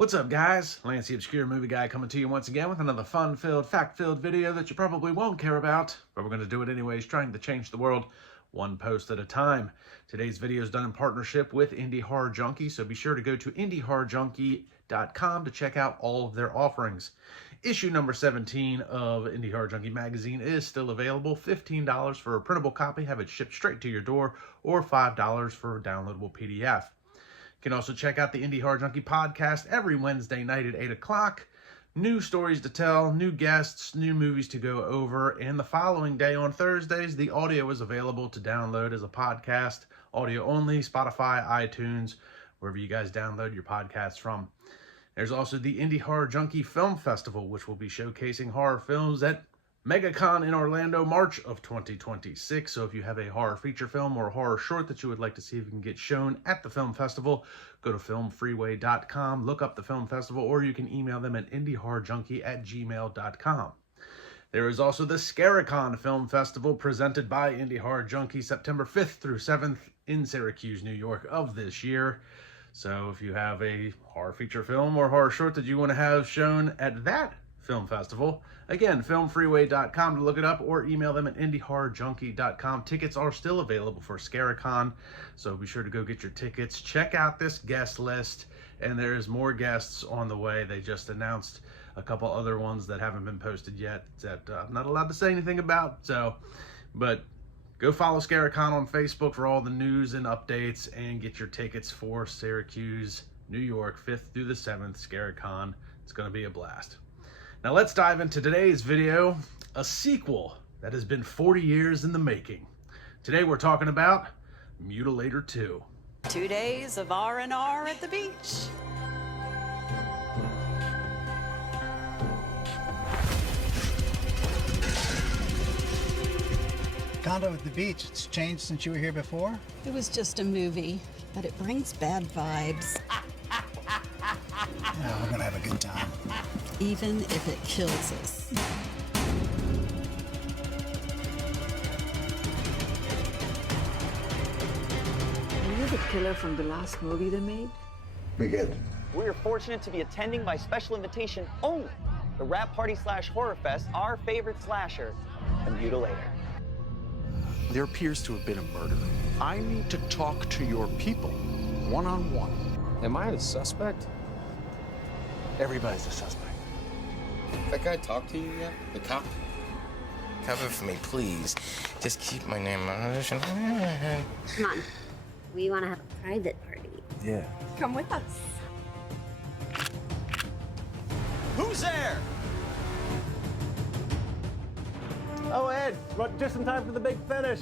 What's up, guys? Lance the Obscure Movie Guy coming to you once again with another fun-filled, fact-filled video that you probably won't care about, but we're going to do it anyways, trying to change the world one post at a time. Today's video is done in partnership with Indie Horror Junkie, so be sure to go to indiehorrorjunkie.com to check out all of their offerings. Issue number 17 of Indie Horror Junkie magazine is still available. $15 for a printable copy, have it shipped straight to your door, or $5 for a downloadable PDF. You can also check out the Indie Horror Junkie podcast every Wednesday night at 8 o'clock. New stories to tell, new guests, new movies to go over, and the following day on Thursdays, the audio is available to download as a podcast, audio only, Spotify, iTunes, wherever you guys download your podcasts from. There's also the Indie Horror Junkie Film Festival, which will be showcasing horror films at MegaCon in Orlando, March of 2026. So if you have a horror feature film or a horror short that you would like to see if it can get shown at the film festival, go to filmfreeway.com, look up the film festival, or you can email them at indiehorrorjunkie@gmail.com. There is also the Scaricon Film Festival presented by Indie Horror Junkie, September 5th through 7th in Syracuse, New York of this year. So if you have a horror feature film or horror short that you want to have shown at that film festival, again, filmfreeway.com to look it up, or email them at indiehorrorjunkie.com. Tickets are still available for Scaricon, so be sure to go get your tickets. Check out this guest list, and there's more guests on the way. They just announced a couple other ones that haven't been posted yet that I'm not allowed to say anything about, but go follow Scaricon on Facebook for all the news and updates, and get your tickets for Syracuse, New York, 5th through the 7th, Scaricon. It's going to be a blast. Now let's dive into today's video, a sequel that has been 40 years in the making. Today we're talking about Mutilator 2. 2 days of R&R at the beach. Condo at the beach, it's changed since you were here before? It was just a movie, but it brings bad vibes. Yeah, we're gonna have a good time. Even if it kills us. Are you the killer from the last movie they made? Begin. We are fortunate to be attending by special invitation only the Rap Party / Horror Fest, our favorite slasher, The Mutilator. There appears to have been a murder. I need to talk to your people, one-on-one. Am I the suspect? Everybody's a suspect. That guy talk to you yet? The cop? Cover for me, please. Just keep my name on it. Come on. We want to have a private party. Yeah. Come with us. Who's there? Oh, Ed, just in time for the big finish.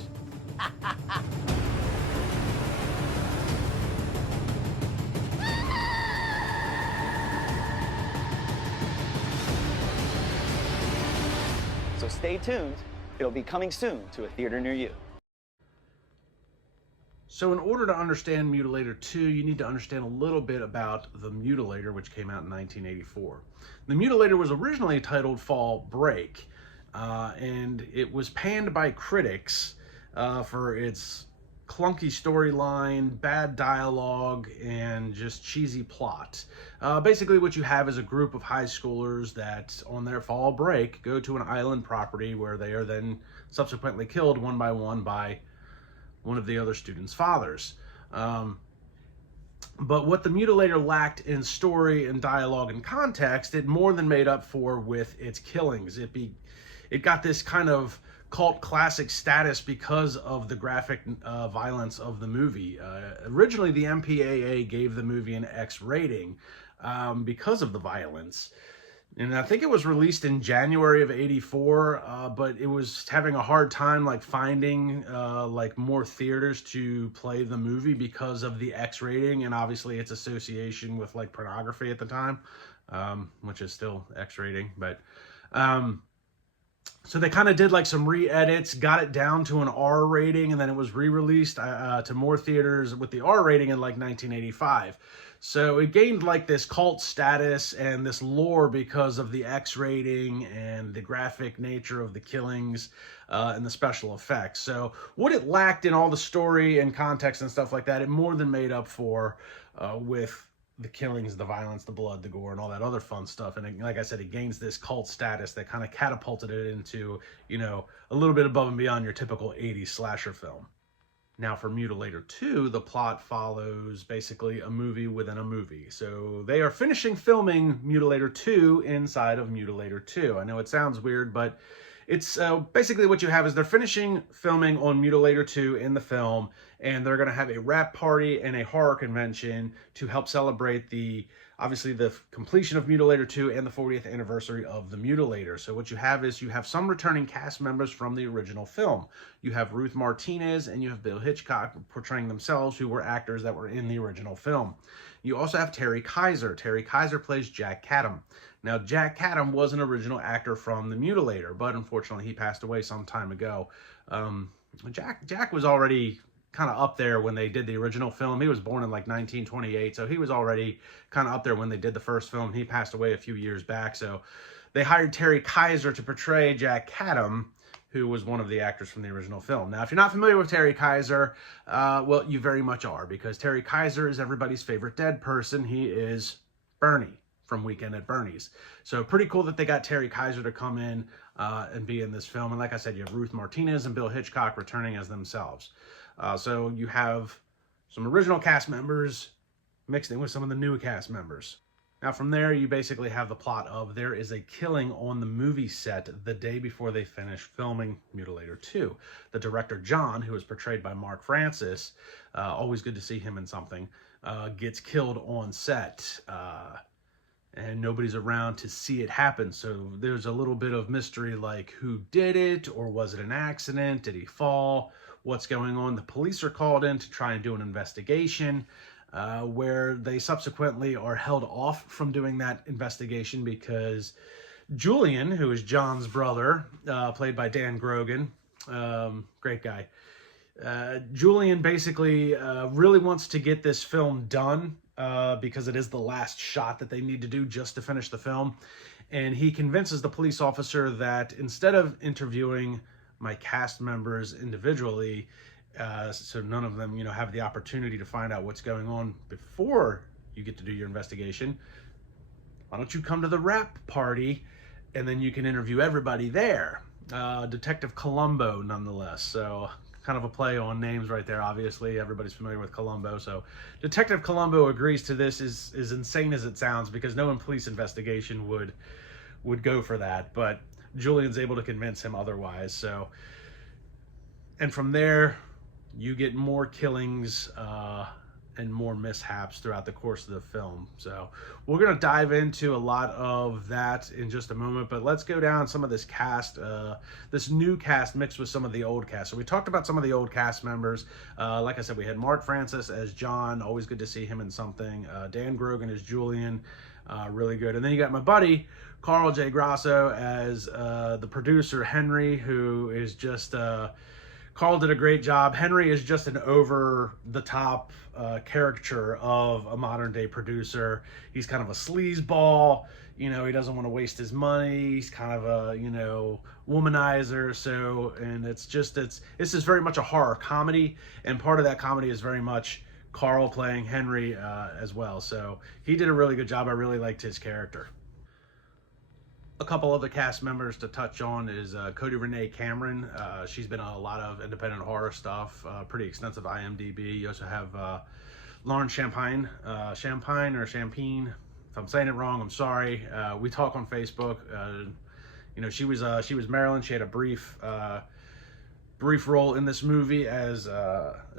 So stay tuned. It'll be coming soon to a theater near you. So in order to understand Mutilator 2, you need to understand a little bit about The Mutilator, which came out in 1984. The Mutilator was originally titled Fall Break, and it was panned by critics for its clunky storyline, bad dialogue, and just cheesy plot. Basically what you have is a group of high schoolers that on their fall break go to an island property where they are then subsequently killed one by one of the other students' fathers. But what The Mutilator lacked in story and dialogue and context, it more than made up for with its killings. It got this kind of cult classic status because of the graphic violence of the movie. Originally, the MPAA gave the movie an X rating because of the violence. And I think it was released in January of '84, but it was having a hard time finding more theaters to play the movie because of the X rating and obviously its association with pornography at the time, which is still X rating. But so they kind of did some re-edits, got it down to an R rating, and then it was re-released to more theaters with the R rating in 1985. So it gained this cult status and this lore because of the X rating and the graphic nature of the killings and the special effects. So what it lacked in all the story and context and stuff like that, it more than made up for with the killings, the violence, the blood, the gore, and all that other fun stuff. And it, like I said, it gains this cult status that kind of catapulted it into, you know, a little bit above and beyond your typical 80s slasher film. Now for Mutilator 2, the plot follows basically a movie within a movie. So they are finishing filming Mutilator 2 inside of Mutilator 2. I know it sounds weird, but it's basically what you have is they're finishing filming on Mutilator 2 in the film, and they're going to have a wrap party and a horror convention to help celebrate obviously the completion of Mutilator 2 and the 40th anniversary of the Mutilator. So what you have is you have some returning cast members from the original film. You have Ruth Martinez and you have Bill Hitchcock portraying themselves, who were actors that were in the original film. You also have Terry Kaiser. Terry Kaiser plays Jack Cadam. Now, Jack Cadam was an original actor from the Mutilator, but unfortunately he passed away some time ago. Jack was already kind of up there when they did the original film. He was born in like 1928, so he was already kind of up there when they did the first film. He passed away a few years back, so they hired Terry Kaiser to portray Jack Cadam, who was one of the actors from the original film. Now, if you're not familiar with Terry Kaiser, well, you very much are, because Terry Kaiser is everybody's favorite dead person. He is Bernie from Weekend at Bernie's. So pretty cool that they got Terry Kaiser to come in and be in this film. And like I said, you have Ruth Martinez and Bill Hitchcock returning as themselves. So you have some original cast members mixed in with some of the new cast members. Now from there, you basically have the plot of there is a killing on the movie set the day before they finish filming Mutilator 2. The director, John, who is portrayed by Mark Francis, always good to see him in something, gets killed on set. And nobody's around to see it happen. So there's a little bit of mystery, like who did it, or was it an accident? Did he fall? What's going on? The police are called in to try and do an investigation, where they subsequently are held off from doing that investigation because Julian, who is John's brother, played by Dan Grogan, great guy. Julian basically really wants to get this film done because it is the last shot that they need to do just to finish the film. And he convinces the police officer that instead of interviewing my cast members individually, so none of them, you know, have the opportunity to find out what's going on before you get to do your investigation, why don't you come to the wrap party and then you can interview everybody there. Detective Columbo, nonetheless. So kind of a play on names right there. Obviously, everybody's familiar with Columbo. So Detective Columbo agrees to this, is insane as it sounds, because no police investigation would go for that. But Julian's able to convince him otherwise. So, and from there, you get more killings and more mishaps throughout the course of the film. So we're going to dive into a lot of that in just a moment, but let's go down some of this cast, this new cast mixed with some of the old cast. So we talked about some of the old cast members. Like I said, we had Mark Francis as John, always good to see him in something. Dan Grogan as Julian, really good. And then you got my buddy, Carl J. Grasso as the producer, Henry, who is just... Carl did a great job. Henry is just an over-the-top caricature of a modern-day producer. He's kind of a sleazeball. You know, he doesn't want to waste his money. He's kind of a, you know, womanizer. So, and it's this is very much a horror comedy, and part of that comedy is very much Carl playing Henry as well. So he did a really good job. I really liked his character. A couple other cast members to touch on is Cody Renee Cameron. She's been on a lot of independent horror stuff, pretty extensive IMDb. You also have Lauren Champagne, Champagne. If I'm saying it wrong, I'm sorry. We talk on Facebook. You know, she was Marilyn. She had a brief role in this movie as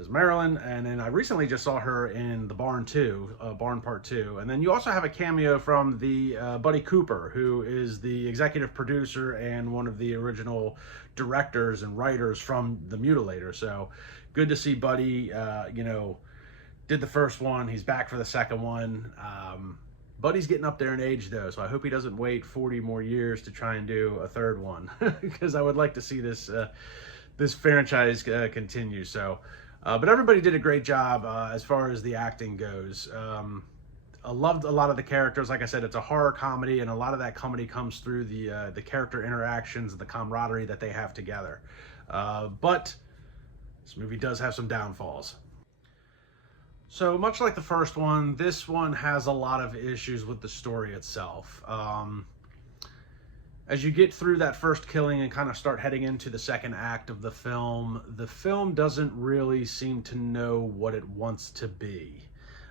Marilyn, and then I recently just saw her in The Barn 2, Barn Part 2. And then you also have a cameo from the Buddy Cooper, who is the executive producer and one of the original directors and writers from The Mutilator. So good to see Buddy, you know, did the first one. He's back for the second one. Buddy's getting up there in age, though, so I hope he doesn't wait 40 more years to try and do a third one, because I would like to see this franchise continue. So, but everybody did a great job as far as the acting goes. I loved a lot of the characters. Like I said, it's a horror comedy, and a lot of that comedy comes through the character interactions and the camaraderie that they have together. But this movie does have some downfalls. So much like the first one, this one has a lot of issues with the story itself. As you get through that first killing and kind of start heading into the second act of the film doesn't really seem to know what it wants to be.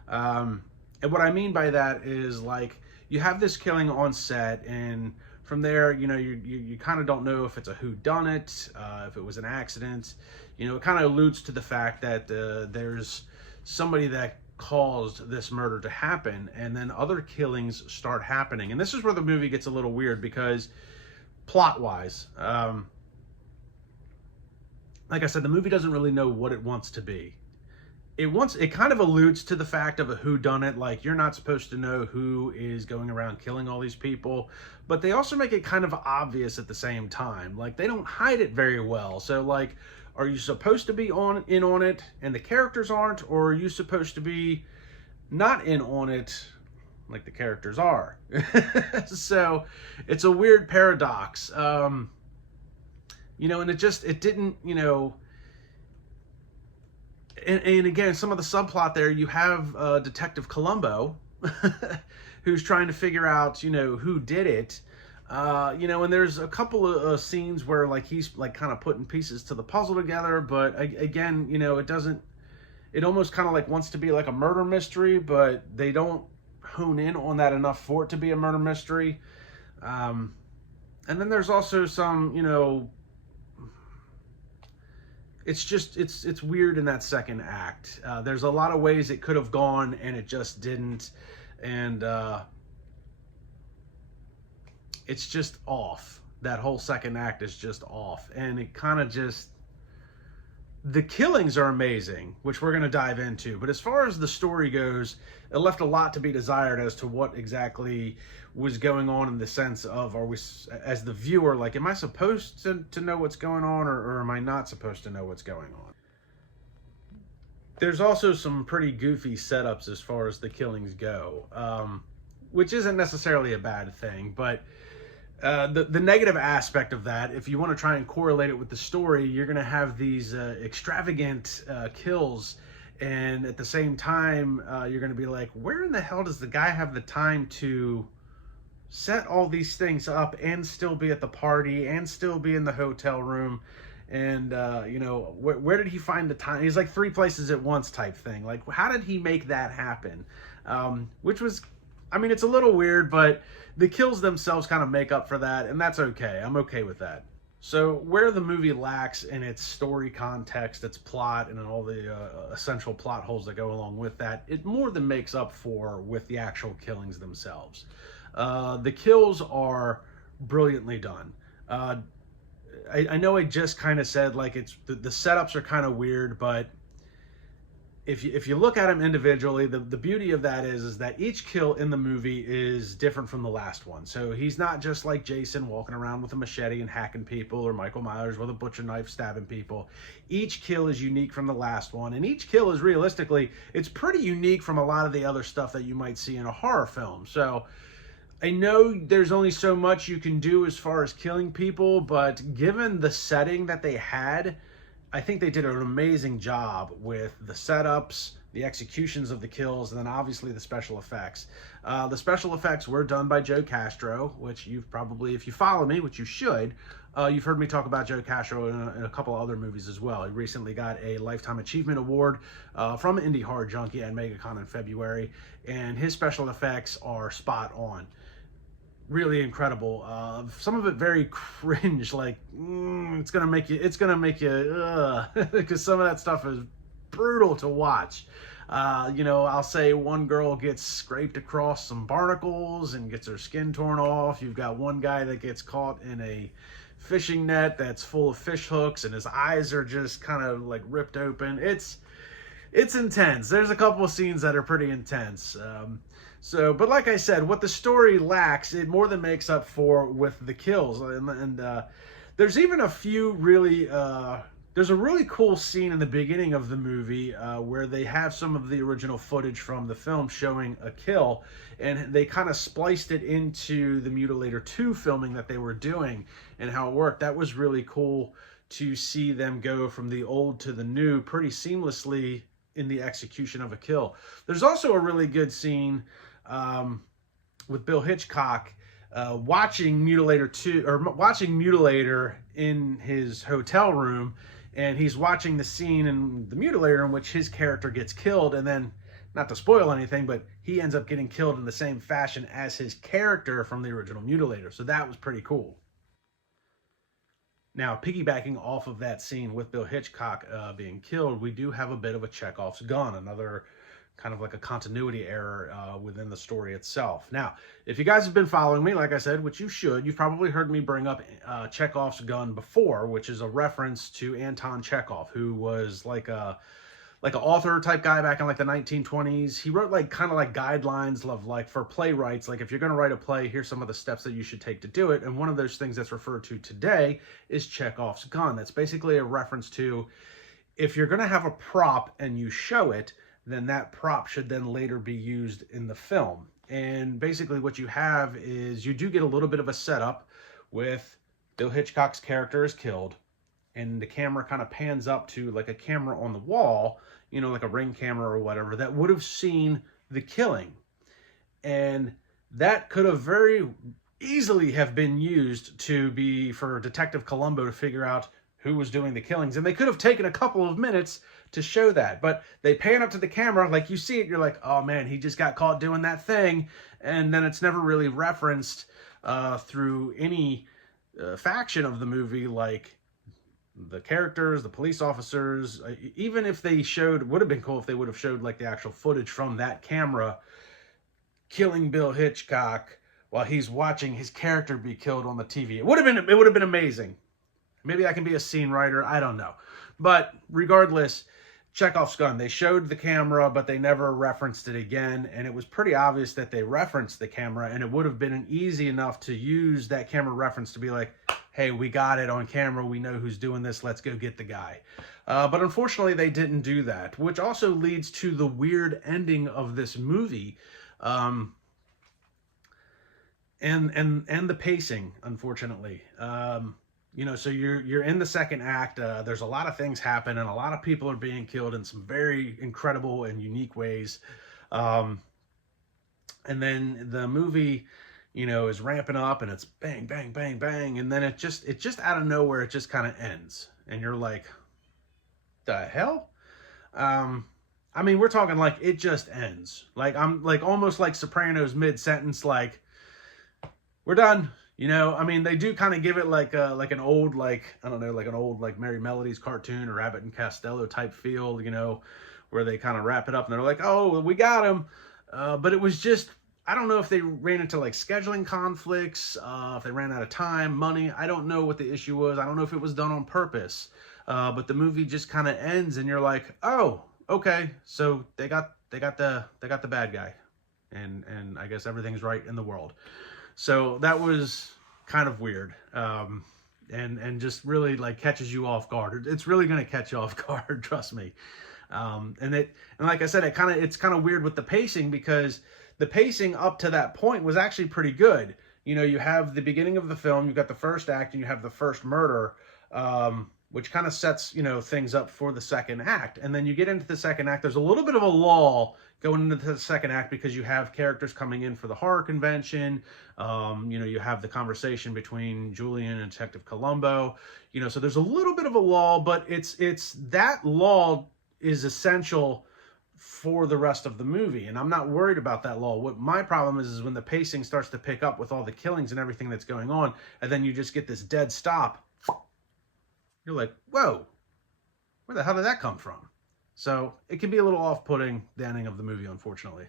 And what I mean by that is, like, you have this killing on set, and from there, you know, you kind of don't know if it's a whodunit, if it was an accident. You know, it kind of alludes to the fact that there's somebody that caused this murder to happen, and then other killings start happening. And this is where the movie gets a little weird, because plot-wise, like I said, the movie doesn't really know what it wants to be. It kind of alludes to the fact of a whodunit, like you're not supposed to know who is going around killing all these people, but they also make it kind of obvious at the same time. Like, they don't hide it very well. So, like, are you supposed to be in on it and the characters aren't, or are you supposed to be not in on it like the characters are? So it's a weird paradox. You know, and it didn't, you know, and again, some of the subplot there, you have Detective Columbo, who's trying to figure out, you know, who did it. You know, and there's a couple of scenes where, like, he's, like, kind of putting pieces to the puzzle together, but again, you know, it almost kind of, like, wants to be like a murder mystery, but they don't hone in on that enough for it to be a murder mystery. And then there's also some, you know, it's just, it's weird in that second act. There's a lot of ways it could have gone, and it just didn't. And it's just off. That whole second act is just off. And it kind of just, the killings are amazing, which we're going to dive into. But as far as the story goes, it left a lot to be desired as to what exactly was going on, in the sense of, are we, as the viewer, like, am I supposed to know what's going on, or am I not supposed to know what's going on? There's also some pretty goofy setups as far as the killings go, which isn't necessarily a bad thing, but the negative aspect of that, if you want to try and correlate it with the story, you're going to have these extravagant kills, and at the same time, you're going to be like, where in the hell does the guy have the time to set all these things up and still be at the party and still be in the hotel room? And, you know, where did he find the time? He's like 3 places at once type thing. Like, how did he make that happen? Which was, I mean, it's a little weird, but the kills themselves kind of make up for that, and that's okay. I'm okay with that. So where the movie lacks in its story context, its plot, and all the essential plot holes that go along with that, it more than makes up for with the actual killings themselves. The kills are brilliantly done. I know I just kind of said, like, it's the setups are kind of weird, but if you look at them individually, the beauty of that is that each kill in the movie is different from the last one. So he's not just like Jason walking around with a machete and hacking people, or Michael Myers with a butcher knife stabbing people. Each kill is unique from the last one, and each kill is, realistically, it's pretty unique from a lot of the other stuff that you might see in a horror film. So I know there's only so much you can do as far as killing people, but given the setting that they had, I think they did an amazing job with the setups, the executions of the kills, and then obviously the special effects. The special effects were done by Joe Castro, which you've probably, if you follow me, which you should, you've heard me talk about Joe Castro in a couple of other movies as well. He recently got a Lifetime Achievement Award from Indie Horror Junkie at MegaCon in February, and his special effects are spot on. Really incredible. Some of it very cringe, like it's gonna make you because some of that stuff is brutal to watch. You know, I'll say one girl gets scraped across some barnacles and gets her skin torn off. You've got one guy that gets caught in a fishing net that's full of fish hooks, and his eyes are just kind of like ripped open. It's intense. There's a couple of scenes that are pretty intense. But like I said, what the story lacks, it more than makes up for with the kills. And there's even a few really, there's a really cool scene in the beginning of the movie where they have some of the original footage from the film showing a kill, and they kind of spliced it into the Mutilator 2 filming that they were doing and how it worked. That was really cool to see them go from the old to the new pretty seamlessly in the execution of a kill. There's also a really good scene with Bill Hitchcock watching Mutilator in his hotel room, and he's watching the scene in the Mutilator in which his character gets killed, and then, not to spoil anything, but he ends up getting killed in the same fashion as his character from the original Mutilator. So that was pretty cool. Now, piggybacking off of that scene with Bill Hitchcock being killed, we do have a bit of a Chekhov's gun, another kind of like a continuity error within the story itself. Now, if you guys have been following me, like I said, which you should, you've probably heard me bring up Chekhov's gun before, which is a reference to Anton Chekhov, who was like an author type guy back in like the 1920s. He wrote like kind of like guidelines of like for playwrights, like if you're going to write a play, here's some of the steps that you should take to do it. And one of those things that's referred to today is Chekhov's gun. That's basically a reference to, if you're going to have a prop and you show it, then that prop should then later be used in the film. And basically what you have is you do get a little bit of a setup with Bill Hitchcock's character is killed, and the camera kind of pans up to like a camera on the wall, you know, like a Ring camera or whatever, that would have seen the killing. And that could have very easily have been used for Detective Columbo to figure out who was doing the killings. And they could have taken a couple of minutes to show that, but they pan up to the camera, like you see it, you're like, oh man, he just got caught doing that thing. And then it's never really referenced through any faction of the movie, like the characters, the police officers. Even if they showed, would have been cool if they would have showed like the actual footage from that camera killing Bill Hitchcock while he's watching his character be killed on the TV. It would have been amazing. Maybe I can be a scene writer, I don't know. But regardless, Chekhov's gun, they showed the camera, but they never referenced it again. And it was pretty obvious that they referenced the camera, and it would have been easy enough to use that camera reference to be like, hey, we got it on camera. We know who's doing this. Let's go get the guy. But unfortunately, they didn't do that, which also leads to the weird ending of this movie. And the pacing, unfortunately. You know, so you're in the second act. There's a lot of things happen, and a lot of people are being killed in some very incredible and unique ways. And then the movie, you know, is ramping up, and it's bang, bang, bang, bang, and then it just out of nowhere, it just kind of ends, and you're like, the hell? I mean, we're talking like it just ends. Like I'm like almost like Sopranos mid-sentence, like we're done. You know, I mean, they do kind of give it like an old, like, I don't know, like an old, like Merry Melodies cartoon or Abbott and Costello type feel, you know, where they kind of wrap it up and they're like, oh, we got him. But it was just, I don't know if they ran into like scheduling conflicts, if they ran out of time, money. I don't know what the issue was. I don't know if it was done on purpose. But the movie just kind of ends and you're like, oh, okay. So they got the bad guy, and I guess everything's right in the world. So that was kind of weird, and just really like catches you off guard. It's really going to catch you off guard, trust me. And like I said, it's kind of weird with the pacing, because the pacing up to that point was actually pretty good. You know, you have the beginning of the film, you've got the first act, and you have the first murder, which kind of sets, you know, things up for the second act. And then you get into the second act, there's a little bit of a lull going into the second act because you have characters coming in for the horror convention. You know, you have the conversation between Julian and Detective Columbo. You know, so there's a little bit of a lull, but it's that lull is essential for the rest of the movie, and I'm not worried about that lull. What my problem is when the pacing starts to pick up with all the killings and everything that's going on, and then you just get this dead stop. You're like, whoa, where the hell did that come from? So it can be a little off-putting, the ending of the movie, unfortunately.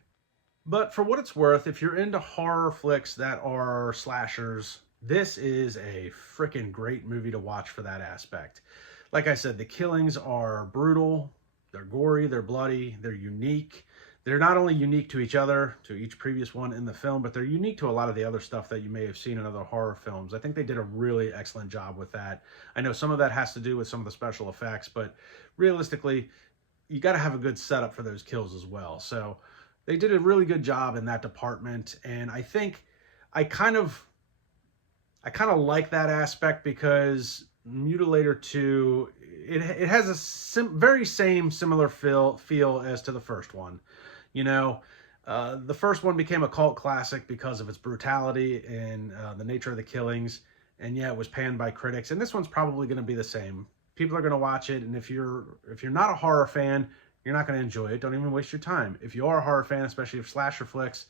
But for what it's worth, if you're into horror flicks that are slashers, this is a freaking great movie to watch for that aspect. Like I said, the killings are brutal, they're gory, they're bloody, they're unique. They're not only unique to each other, to each previous one in the film, but they're unique to a lot of the other stuff that you may have seen in other horror films. I think they did a really excellent job with that. I know some of that has to do with some of the special effects, but realistically, you got to have a good setup for those kills as well. So they did a really good job in that department, and I think I kind of like that aspect, because Mutilator 2, it has a very similar feel as to the first one. You know, the first one became a cult classic because of its brutality and the nature of the killings, and yeah, it was panned by critics. And this one's probably going to be the same. People are going to watch it, and if you're not a horror fan, you're not going to enjoy it. Don't even waste your time. If you are a horror fan, especially of slasher flicks,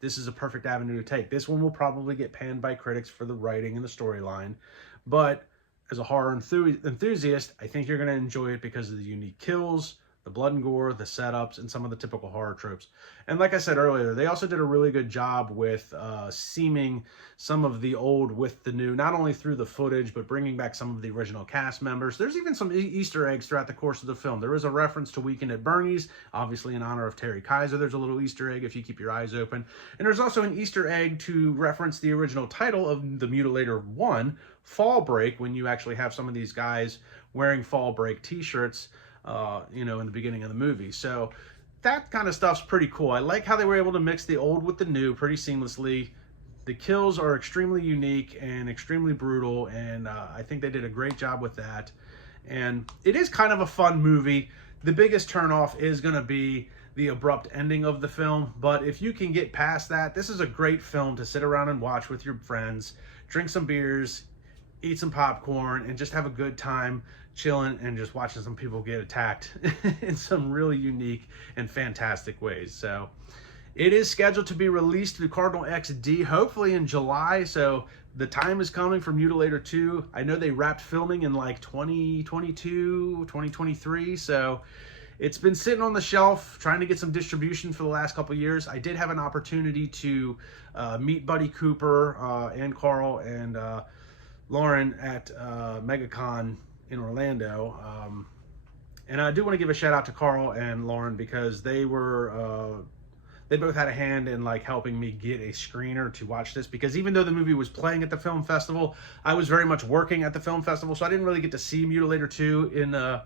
this is a perfect avenue to take. This one will probably get panned by critics for the writing and the storyline, but as a horror enthusiast, I think you're going to enjoy it because of the unique kills, the blood and gore, the setups, and some of the typical horror tropes. And like I said earlier, they also did a really good job with seaming some of the old with the new, not only through the footage, but bringing back some of the original cast members. There's even some Easter eggs throughout the course of the film. There is a reference to Weekend at Bernie's, obviously in honor of Terry Kaiser. There's a little Easter egg if you keep your eyes open. And there's also an Easter egg to reference the original title of The Mutilator 1, Fall Break, when you actually have some of these guys wearing Fall Break t-shirts, you know, in the beginning of the movie. So that kind of stuff's pretty cool. I like how they were able to mix the old with the new pretty seamlessly. The kills are extremely unique and extremely brutal, and I think they did a great job with that. And it is kind of a fun movie. The biggest turnoff is going to be the abrupt ending of the film, but if you can get past that, this is a great film to sit around and watch with your friends, drink some beers, eat some popcorn, and just have a good time chilling and just watching some people get attacked in some really unique and fantastic ways. So it is scheduled to be released through Cardinal XD, hopefully in July. So the time is coming for Mutilator 2. I know they wrapped filming in like 2022, 2023. So it's been sitting on the shelf trying to get some distribution for the last couple of years. I did have an opportunity to meet Buddy Cooper and Carl and Lauren at MegaCon in Orlando. And I do want to give a shout out to Carl and Lauren because they were, they both had a hand in like helping me get a screener to watch this, because even though the movie was playing at the film festival, I was very much working at the film festival. So I didn't really get to see Mutilator 2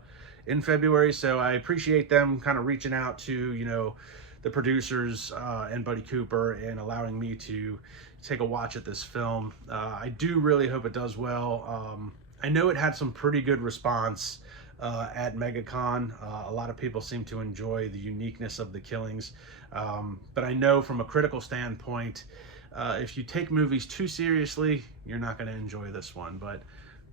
in February. So I appreciate them kind of reaching out to, you know, the producers and Buddy Cooper and allowing me to take a watch at this film. I do really hope it does well. I know it had some pretty good response at MegaCon. A lot of people seem to enjoy the uniqueness of the killings. But I know from a critical standpoint, if you take movies too seriously, you're not going to enjoy this one. But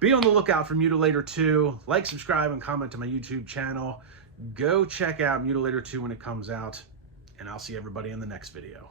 be on the lookout for Mutilator 2. Like, subscribe, and comment to my YouTube channel. Go check out Mutilator 2 when it comes out. And I'll see everybody in the next video.